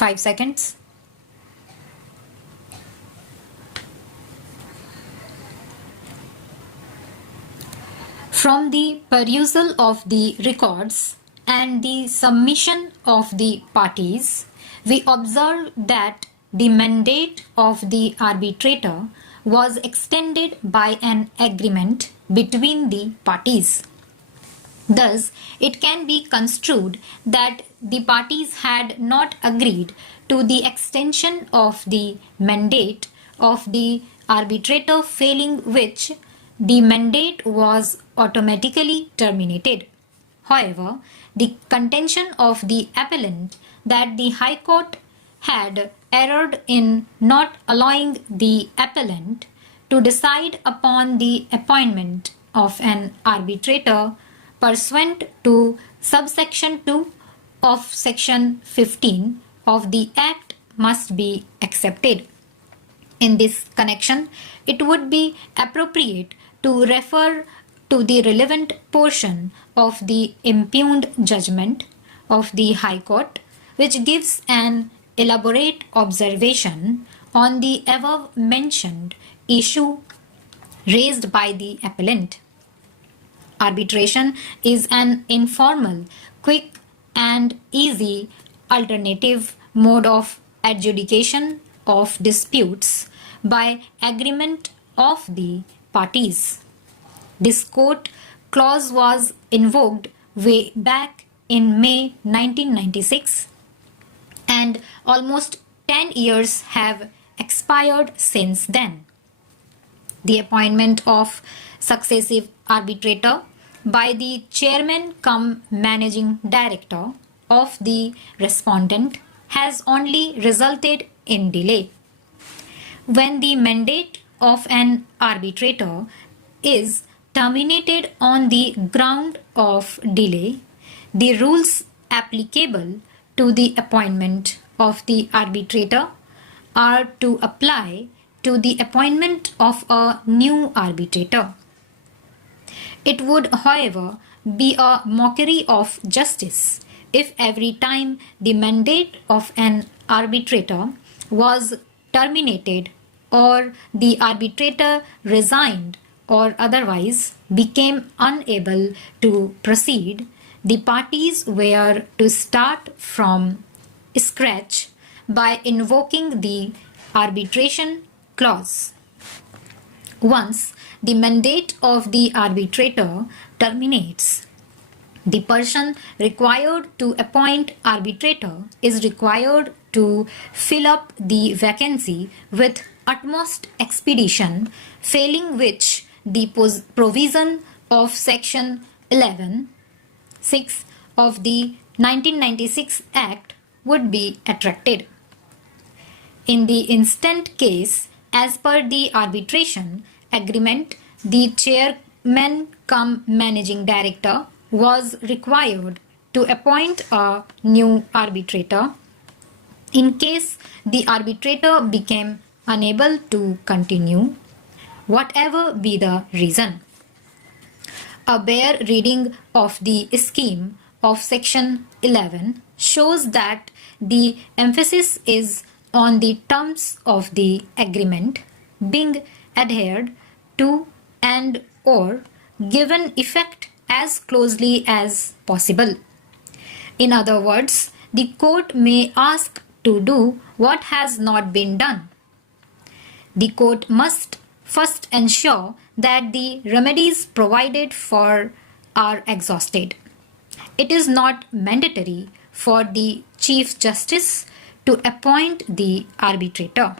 5 seconds. From the perusal of the records and the submission of the parties, we observe that the mandate of the arbitrator was extended by an agreement between the parties. Thus, it can be construed that the parties had not agreed to the extension of the mandate of the arbitrator, failing which the mandate was automatically terminated. However, the contention of the appellant that the High Court had erred in not allowing the appellant to decide upon the appointment of an arbitrator pursuant to subsection 2 of section 15 of the Act must be accepted. In this connection, it would be appropriate to refer to the relevant portion of the impugned judgment of the High Court, which gives an elaborate observation on the above mentioned issue raised by the appellant. Arbitration is an informal, quick and easy alternative mode of adjudication of disputes by agreement of the parties. This court clause was invoked way back in May 1996, and almost 10 years have expired since then. The appointment of successive arbitrator by the chairman cum managing director of the respondent has only resulted in delay. When the mandate of an arbitrator is terminated on the ground of delay, the rules applicable to the appointment of the arbitrator are to apply to the appointment of a new arbitrator. It would, however, be a mockery of justice if every time the mandate of an arbitrator was terminated or the arbitrator resigned or otherwise became unable to proceed, the parties were to start from scratch by invoking the arbitration clause. Once the mandate of the arbitrator terminates, the person required to appoint arbitrator is required to fill up the vacancy with utmost expedition, failing which the provision of section 11(6) of the 1996 Act would be attracted. In the instant case, as per the arbitration agreement, the chairman cum managing director was required to appoint a new arbitrator in case the arbitrator became unable to continue, whatever be the reason. A bare reading of the scheme of section 11 shows that the emphasis is on the terms of the agreement being adhered to and or given effect as closely as possible. In other words, the court may ask to do what has not been done. The court must first ensure that the remedies provided for are exhausted. It is not mandatory for the Chief Justice to appoint the arbitrator.